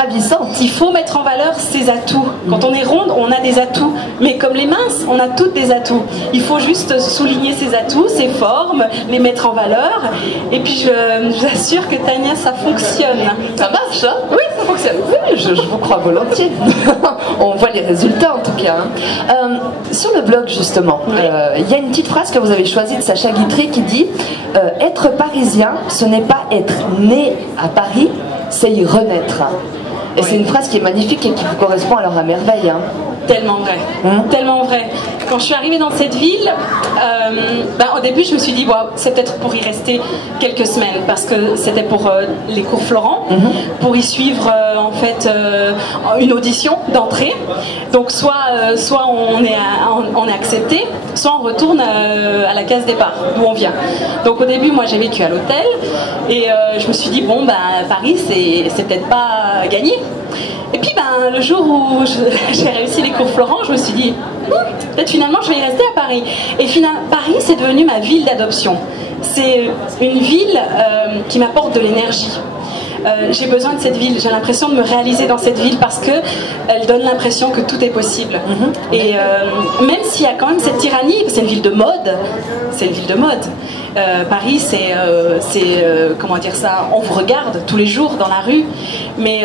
ravissante. Il faut mettre en valeur ses atouts. Quand on est ronde, on a des atouts. Mais comme les minces, on a toutes des atouts. Il faut juste souligner ses atouts, ses formes, les mettre en valeur. Et puis je vous assure que Tania, ça fonctionne. Ça marche, hein? Oui, ça fonctionne. Oui, je vous crois volontiers. On voit les résultats en tout cas. Sur le blog justement, il y a une petite phrase que vous avez choisie de Sacha Guitry qui dit être parisien, ce n'est pas être né à Paris, c'est y renaître. Et c'est une phrase qui est magnifique et qui vous correspond alors à merveille. Hein. Tellement vrai, tellement vrai. Quand je suis arrivée dans cette ville, au début je me suis dit wow, c'est peut-être pour y rester quelques semaines parce que c'était pour les cours Florent, pour y suivre en fait une audition d'entrée. Donc soit on est accepté, soit on retourne à la case départ d'où on vient. Donc au début moi j'ai vécu à l'hôtel et je me suis dit bon Paris c'est peut-être pas gagné. Et puis le jour où j'ai réussi les cours Florent, je me suis dit peut-être finalement je vais y rester à Paris. Et finalement Paris c'est devenu ma ville d'adoption. C'est une ville qui m'apporte de l'énergie. J'ai besoin de cette ville, j'ai l'impression de me réaliser dans cette ville parce que elle donne l'impression que tout est possible. Et même s'il y a quand même cette tyrannie, c'est une ville de mode, c'est une ville de mode. Paris, c'est comment dire ça, on vous regarde tous les jours dans la rue, mais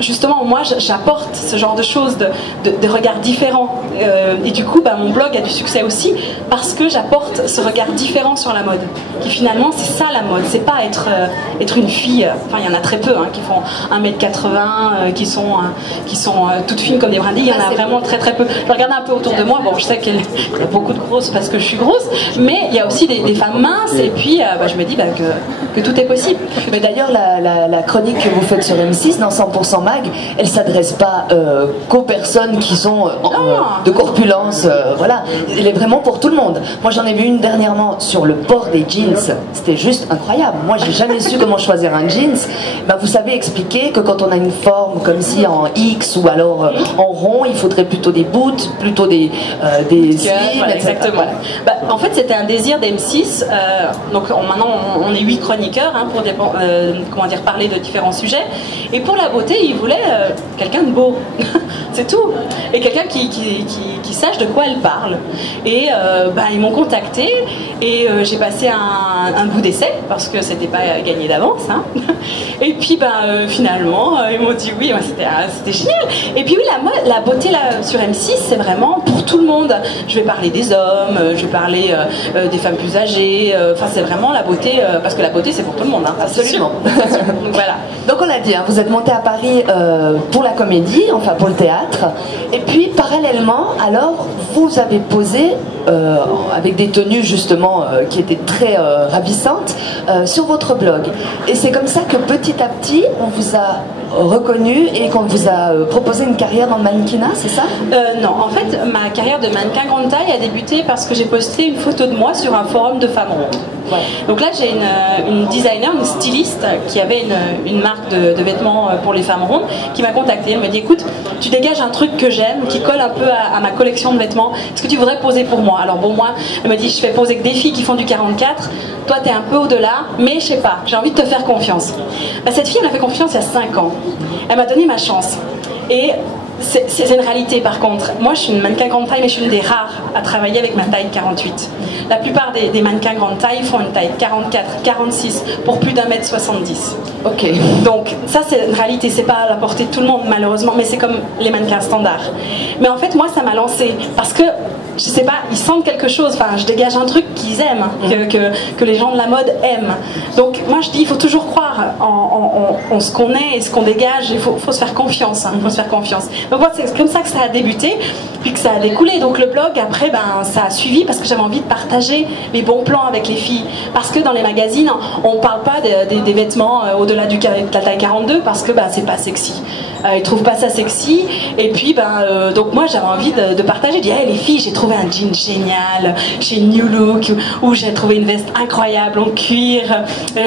justement moi j'apporte ce genre de choses, de regards différents. Et du coup mon blog a du succès aussi parce que j'apporte ce regard différent sur la mode. Qui finalement c'est ça la mode, c'est pas être une fille, enfin il y en a très peu qui font 1m80, qui sont toutes fines comme des brindilles, il y en a vraiment très très peu. Je regarde un peu autour de moi, bon je sais qu'il y a beaucoup de grosses parce que je suis grosse, mais il y a aussi des femmes minces et puis je me dis que tout est possible. Mais d'ailleurs la chronique que vous faites sur M6 dans 100% Mag, elle s'adresse pas qu'aux personnes qui sont de corpulence, voilà, elle est vraiment pour tout le monde. Moi j'en ai vu une dernièrement sur le port des jeans, c'était juste incroyable. Moi j'ai jamais su comment choisir un jeans. Vous savez expliquer que quand on a une forme comme si en X ou alors en rond, il faudrait plutôt des boots, plutôt des slims, voilà, exactement. Voilà. En fait c'était un désir d'M6, donc maintenant on est 8 chroniqueurs pour parler de différents sujets, et pour la beauté ils voulaient quelqu'un de beau. C'est tout, et quelqu'un qui sache de quoi elle parle. Et ils m'ont contacté et j'ai passé un bout d'essai parce que c'était pas gagné d'avance. Et puis finalement ils m'ont dit oui, c'était génial. Et puis oui, la beauté là sur M6 c'est vraiment pour tout le monde. Je vais parler des hommes, je vais parler des femmes plus âgées. Enfin c'est vraiment la beauté parce que la beauté c'est pour tout le monde. Absolument. Donc voilà. Donc on l'a dit, vous êtes monté à Paris pour la comédie, enfin pour le théâtre. Et puis parallèlement, alors vous avez posé avec des tenues justement qui étaient très ravissantes sur votre blog. Et c'est comme ça que petit à petit on vous a reconnu et qu'on vous a proposé une carrière dans le mannequinat, c'est ça? Non, en fait ma carrière de mannequin grande taille a débuté parce que j'ai posté une photo de moi sur un forum de femmes rondes. Ouais. Donc là j'ai une designer, une styliste qui avait une marque de vêtements pour les femmes rondes qui m'a contactée. Elle me dit écoute, tu dégages un truc que j'aime, qui colle un peu à ma collection de vêtements, est-ce que tu voudrais poser pour moi? Alors bon, moi elle me dit je fais poser que des filles qui font du 44, toi t'es un peu au-delà, mais je sais pas, j'ai envie de te faire confiance. Cette fille elle m'a fait confiance il y a 5 ans, elle m'a donné ma chance. Et c'est une réalité par contre. Moi je suis une mannequin grande taille mais je suis une des rares à travailler avec ma taille 48. La plupart des mannequins grande taille font une taille 44, 46 pour plus d'1m70. Ok. Donc ça c'est une réalité, c'est pas à la portée de tout le monde malheureusement, mais c'est comme les mannequins standards. Mais en fait moi ça m'a lancée parce que je sais pas, ils sentent quelque chose, enfin je dégage un truc qu'ils aiment, que les gens de la mode aiment. Donc moi je dis il faut toujours croire en ce qu'on est et ce qu'on dégage, il faut se faire confiance, il faut se faire confiance. Donc moi c'est comme ça que ça a débuté, puis que ça a découlé. Donc le blog après ça a suivi parce que j'avais envie de partager les bons plans avec les filles. Parce que dans les magazines on parle pas des vêtements au-delà de la taille 42 parce que c'est pas sexy. ils trouvent pas ça sexy. Et puis, donc moi j'avais envie de partager, de dire hey, les filles, j'ai trouvé un jean génial chez New Look, ou j'ai trouvé une veste incroyable en cuir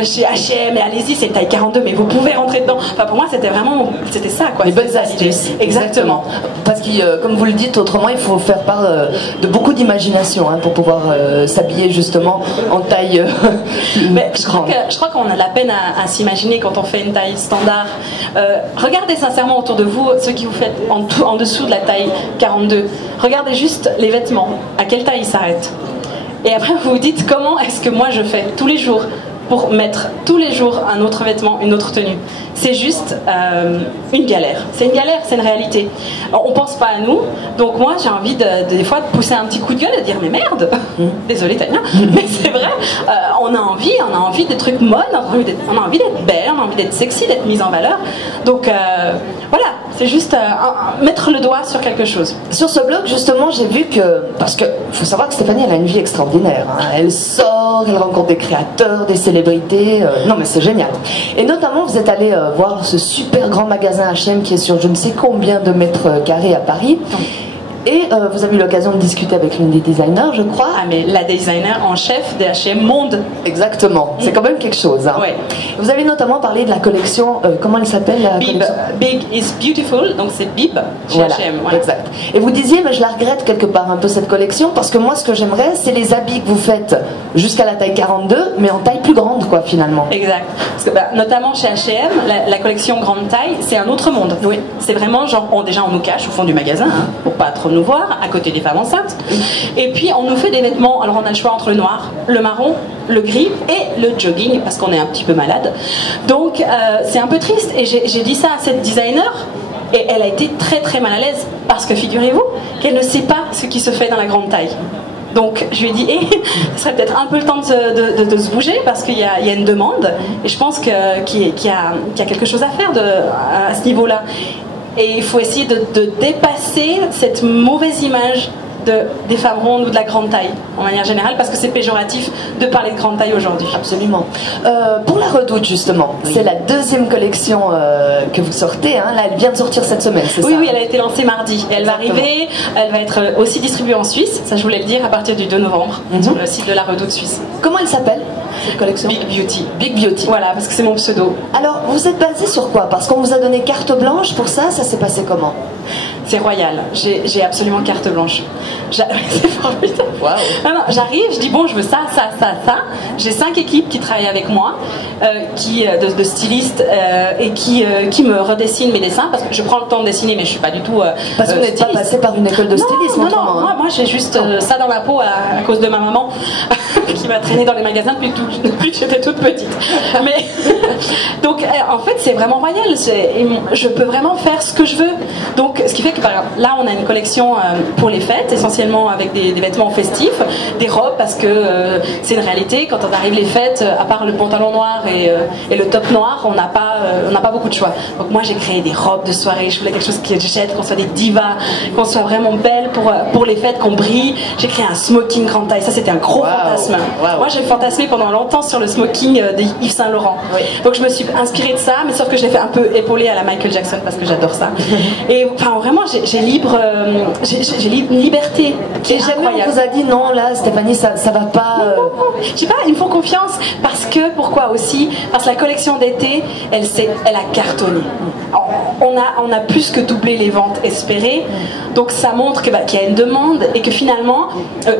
chez H&M, et allez-y, c'est taille 42, mais vous pouvez rentrer dedans. Enfin, pour moi, c'était ça, quoi. Les bonnes astuces. Exactement. Parce que, comme vous le dites, autrement, il faut faire part de beaucoup d'imagination pour pouvoir s'habiller justement en taille mais je crois qu'on a la peine à s'imaginer quand on fait une taille standard. Regardez sincèrement autour de vous, ceux qui vous faites en dessous de la taille 42. Regardez juste les vêtements, à quelle taille ils s'arrêtent. Et après, vous vous dites comment est-ce que moi je fais tous les jours pour mettre tous les jours un autre vêtement, une autre tenue. C'est juste une galère. C'est une galère, c'est une réalité. Alors, on pense pas à nous, donc moi j'ai envie des fois de pousser un petit coup de gueule et de dire mais merde, désolé Tania, mais c'est vrai, on a envie des trucs modes, on a envie d'être belle, on a envie d'être sexy, d'être mise en valeur. Donc voilà, c'est juste mettre le doigt sur quelque chose. Sur ce blog justement, j'ai vu que, parce que faut savoir que Stéphanie elle a une vie extraordinaire, elle sort, elle rencontre des créateurs, des célébrités, non mais c'est génial. Et notamment vous êtes allé voir ce super grand magasin H&M qui est sur je ne sais combien de mètres carrés à Paris. Et vous avez eu l'occasion de discuter avec l'une des designers, je crois. Ah, mais la designer en chef des H&M Monde. Exactement, c'est quand même quelque chose. Ouais. Vous avez notamment parlé de la collection, comment elle s'appelle la Bib, collection Big is Beautiful, donc c'est Bib chez H&M. Voilà, exact. Et vous disiez, mais je la regrette quelque part un peu cette collection, parce que moi ce que j'aimerais, c'est les habits que vous faites jusqu'à la taille 42, mais en taille plus grande, quoi, finalement. Exact. Parce que, notamment chez H&M, la collection grande taille, c'est un autre monde. Oui. C'est vraiment genre, déjà on nous cache au fond du magasin, pour pas trop nous voir, à côté des femmes enceintes. Et puis on nous fait des vêtements, alors on a le choix entre le noir, le marron, le gris et le jogging, parce qu'on est un petit peu malade. Donc c'est un peu triste. Et j'ai dit ça à cette designer, et elle a été très très mal à l'aise, parce que figurez-vous qu'elle ne sait pas ce qui se fait dans la grande taille. Donc je lui ai dit, ce serait peut-être un peu le temps de se bouger, parce qu'il y a une demande, et je pense qu'il y a quelque chose à faire à ce niveau-là. Et il faut essayer de dépasser cette mauvaise image des femmes rondes ou de la grande taille, en manière générale, parce que c'est péjoratif de parler de grande taille aujourd'hui. Absolument. Pour la Redoute, justement, oui. C'est la deuxième collection que vous sortez, hein. Là, elle vient de sortir cette semaine, c'est ça? Oui, elle a été lancée mardi. Et elle va arriver, elle va être aussi distribuée en Suisse, ça je voulais le dire, à partir du 2 novembre, sur le site de la Redoute suisse. Comment elle s'appelle, cette collection? Big Beauty. Big Beauty. Voilà, parce que c'est mon pseudo. Alors, vous êtes basé sur quoi? Parce qu'on vous a donné carte blanche pour ça s'est passé comment? C'est royal, j'ai absolument carte blanche. C'est formidable. Wow. Non, j'arrive, je dis bon, je veux ça. J'ai 5 équipes qui travaillent avec moi, de stylistes, et qui me redessinent mes dessins, parce que je prends le temps de dessiner, mais je suis pas du tout. Parce que vous n'êtes pas passé par une école de stylisme. Non, moi j'ai juste ça dans la peau à cause de ma maman qui m'a traînée dans les magasins depuis que j'étais toute petite. Mais donc en fait c'est vraiment royal. Je peux vraiment faire ce que je veux. Donc ce qui fait que par exemple, là on a une collection pour les fêtes, essentiellement avec des vêtements festifs, des robes, parce que c'est une réalité, quand on arrive les fêtes, à part le pantalon noir et le top noir, on n'a pas beaucoup de choix. Donc moi j'ai créé des robes de soirée, je voulais quelque chose qui jette, qu'on soit des divas, qu'on soit vraiment belle pour les fêtes, qu'on brille. J'ai créé un smoking grande taille, ça c'était un gros fantasme. Wow. Moi j'ai fantasmé pendant longtemps sur le smoking de Yves Saint Laurent. Oui. Donc je me suis inspirée de ça, mais sauf que je l'ai fait un peu épaulé à la Michael Jackson, parce que j'adore ça. Et enfin vraiment j'ai une liberté qui est incroyable. Jamais on vous a dit non là Stéphanie ça va pas non. Je sais pas, ils me font confiance parce que, pourquoi aussi, parce que la collection d'été elle a cartonné. On a plus que doublé les ventes espérées, donc ça montre qu'il y a une demande, et que finalement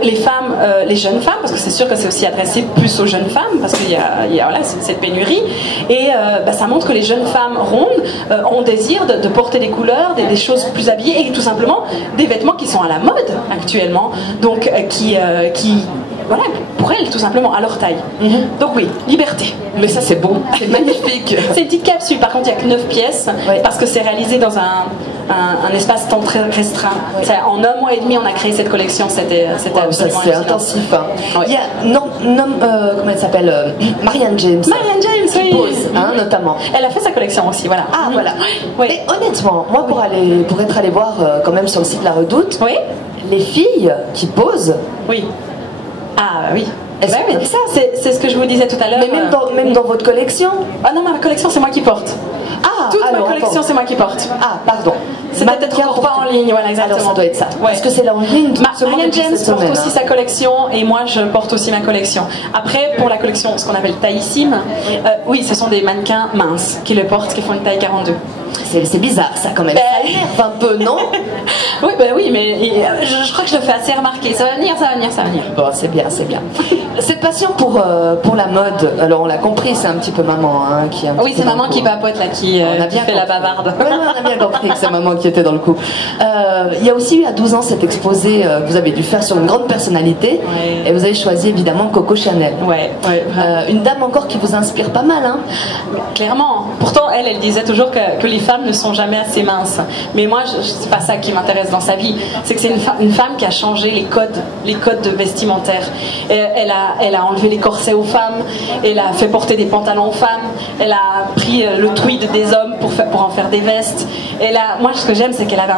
les femmes, les jeunes femmes, parce que c'est sûr que c'est aussi adressé plus aux jeunes femmes, parce qu'il y a voilà, cette pénurie, et ça montre que les jeunes femmes rondes ont désir de porter des couleurs, des choses plus habillées, et tout simplement des vêtements qui sont à la mode actuellement, donc qui voilà, pour elles, tout simplement, à leur taille. Donc oui, liberté. Mais ça, c'est beau. C'est magnifique. C'est une petite capsule. Par contre, il n'y a que 9 pièces, parce que c'est réalisé dans un espace temps très restreint. Ouais. En un mois et demi, on a créé cette collection. C'était absolument c'est intensif. Hein. Ouais. Il y a, comment elle s'appelle Marianne James. Marianne James, oui. Qui pose, hein, notamment. Elle a fait sa collection aussi, voilà. Ah, voilà. Oui. Et honnêtement, moi, pour être allée voir quand même sur le site de la Redoute, les filles qui posent... Oui. Ah oui. Ça, c'est ce que je vous disais tout à l'heure. Mais même dans votre collection? Ah non, ma collection, c'est moi qui porte. Ah, Toute ma collection, c'est moi qui porte. Ah, pardon. C'est peut-être encore pas en ligne, voilà, exactement. Alors ça doit être ça. Ouais. Est-ce que c'est là en ligne? Ryan James porte aussi sa collection et moi je porte aussi ma collection. Après, pour la collection, ce qu'on appelle taillissime, oui, ce sont des mannequins minces qui le portent, qui font une taille 42. C'est bizarre ça quand même. Ça énerve un peu, non? Oui, oui, mais je crois que je le fais assez remarquer. Ça va venir, ça va venir, ça va venir. Bon, c'est bien, c'est bien. Cette passion pour la mode, alors on l'a compris, c'est un petit peu maman qui est un Oui, c'est maman qui papote là, qui fait la bavarde. Oui, on a bien compris que c'est maman qui était dans le coup. Il y a aussi eu à 12 ans cet exposé que vous avez dû faire sur une grande personnalité, et vous avez choisi évidemment Coco Chanel. Ouais, une dame encore qui vous inspire pas mal, hein? Clairement. Pourtant, elle disait toujours que les femmes ne sont jamais assez minces. Mais moi, c'est pas ça qui m'intéresse dans sa vie. C'est que c'est une femme qui a changé les codes vestimentaires. Elle a enlevé les corsets aux femmes, elle a fait porter des pantalons aux femmes, elle a pris le tweed des hommes pour en faire des vestes. Moi, ce que j'aime, c'est qu'elle avait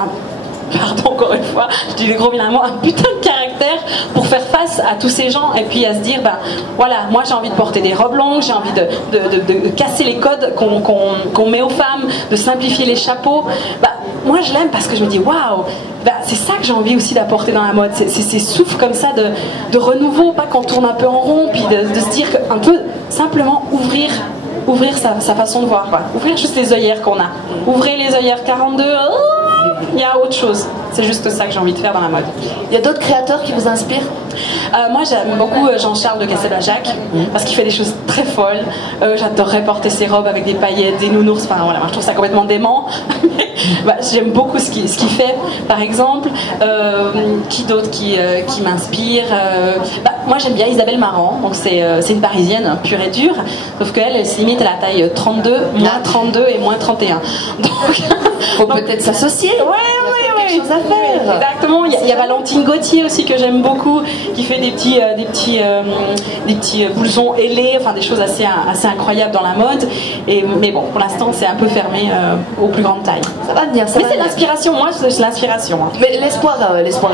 pardon encore une fois, je dis des gros vilains mots, un putain de caractère pour faire face à tous ces gens et puis à se dire, ben voilà, moi j'ai envie de porter des robes longues, j'ai envie de casser les codes qu'on met aux femmes, de simplifier les chapeaux. Ben, moi je l'aime parce que je me dis, waouh, ben, c'est ça que j'ai envie aussi d'apporter dans la mode, c'est ces souffles comme ça de renouveau, pas qu'on tourne un peu en rond, puis de se dire un peu simplement ouvrir sa façon de voir, quoi. Ouvrir juste les œillères qu'on a. Ouvrez les œillères 42, il y a autre chose. C'est juste ça que j'ai envie de faire dans la mode. Il y a d'autres créateurs qui vous inspirent? Moi j'aime beaucoup Jean-Charles de Castelbajac parce qu'il fait des choses très folles. J'adorerais porter ses robes avec des paillettes, des nounours, enfin voilà, moi je trouve ça complètement dément. J'aime beaucoup ce qu'il fait. Par exemple, qui d'autre qui m'inspire? Moi j'aime bien Isabelle Marant, donc c'est une parisienne pure et dure, sauf qu'elle se limite à la taille 32, moins 32 et moins 31. Donc faut peut-être s'associer. Ouais, chose à faire. Exactement. Il y a Valentine Gauthier aussi que j'aime beaucoup, qui fait des petits blouson ailés, enfin des choses assez incroyables dans la mode. Mais bon, pour l'instant, c'est un peu fermé aux plus grandes tailles. Ça va venir. Mais c'est l'inspiration. Moi, c'est l'inspiration. Hein. Mais l'espoir,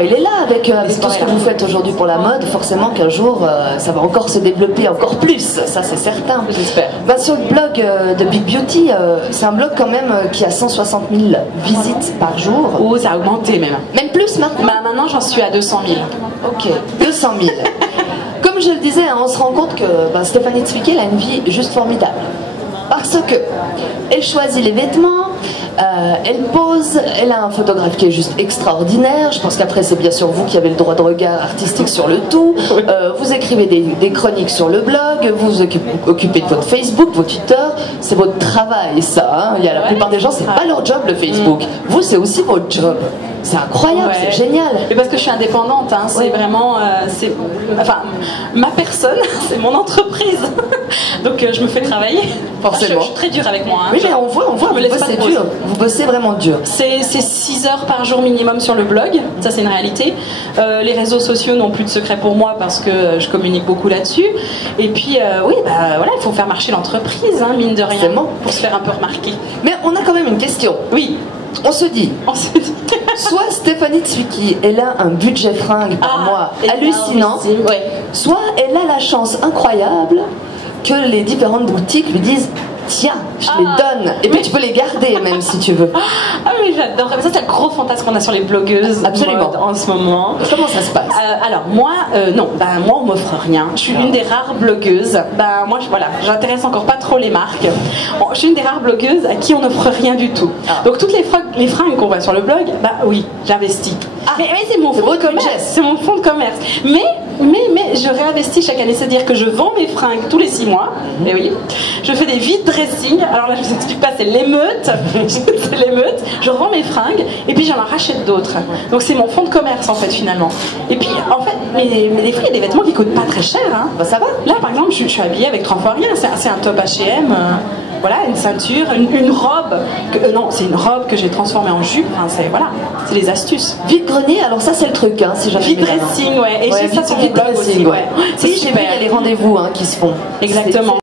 il est là avec tout ce que vous faites aujourd'hui pour la mode. Forcément qu'un jour, ça va encore se développer encore plus. Ça, c'est certain. J'espère. Sur le blog de Big Beauty, c'est un blog quand même qui a 160 000 visites par jour. Oh, ça a augmenté même. Même plus maintenant? Maintenant, j'en suis à 200 000. Ok, 200 000. Comme je le disais, on se rend compte que Stéphanie Zwicky, elle a une vie juste formidable. Parce que elle choisit les vêtements, elle pose, elle a un photographe qui est juste extraordinaire. Je pense qu'après c'est bien sûr vous qui avez le droit de regard artistique sur le tout. Vous écrivez des chroniques sur le blog, vous vous occupez de votre Facebook, votre Twitter. C'est votre travail ça, hein. Il y a la plupart des gens, c'est pas leur job le Facebook. Vous, c'est aussi votre job. C'est incroyable, c'est génial. Mais parce que je suis indépendante, hein, c'est vraiment, ma personne, c'est mon entreprise. Donc je me fais travailler. Forcément. Je suis très dure avec moi. Hein, oui, mais on voit, vous bossez dur. Vous bossez vraiment dur. C'est 6 heures par jour minimum sur le blog, ça c'est une réalité. Les réseaux sociaux n'ont plus de secret pour moi parce que je communique beaucoup là-dessus. Et puis, voilà, il faut faire marcher l'entreprise, hein, mine de rien, pour se faire un peu remarquer. Mais on a quand même une question. Oui. On se dit. Soit Stéphanie Zwicky, elle a un budget fringue par mois hallucinant, soit elle a la chance incroyable que les différentes boutiques lui disent tiens, je les donne, et puis tu peux les garder même si tu veux. Ah oui, j'adore. Ça c'est le gros fantasme qu'on a sur les blogueuses. Absolument. En ce moment. Comment ça se passe? Alors moi, non, moi on m'offre rien. Je suis l'une des rares blogueuses. Moi, j'intéresse encore pas trop les marques. Bon, je suis une des rares blogueuses à qui on n'offre rien du tout. Donc toutes les fringues qu'on voit sur le blog, oui, j'investis. Mais c'est mon fonds de commerce. C'est mon fonds de commerce. Mais je réinvestis chaque année, c'est-à-dire que je vends mes fringues tous les 6 mois. Et oui, je fais des vide dressing. Alors là, je vous explique pas, c'est l'émeute. C'est l'émeute. Je revends mes fringues et puis j'en rachète d'autres. Donc c'est mon fonds de commerce en fait finalement. Et puis en fait, mais des fois il y a des vêtements qui coûtent pas très cher. Hein. Ça va. Là par exemple, je suis habillée avec 3 fois rien. C'est un top H&M. Voilà, une ceinture, une robe. Non, c'est une robe que j'ai transformée en jupe. Enfin, c'est les astuces. Vide-grenier, alors ça c'est le truc, hein, si jamais. Vide-dressing, ouais. Et j'ai ça sur mon blog aussi. C'est super. Il y a les rendez-vous qui se font. Exactement.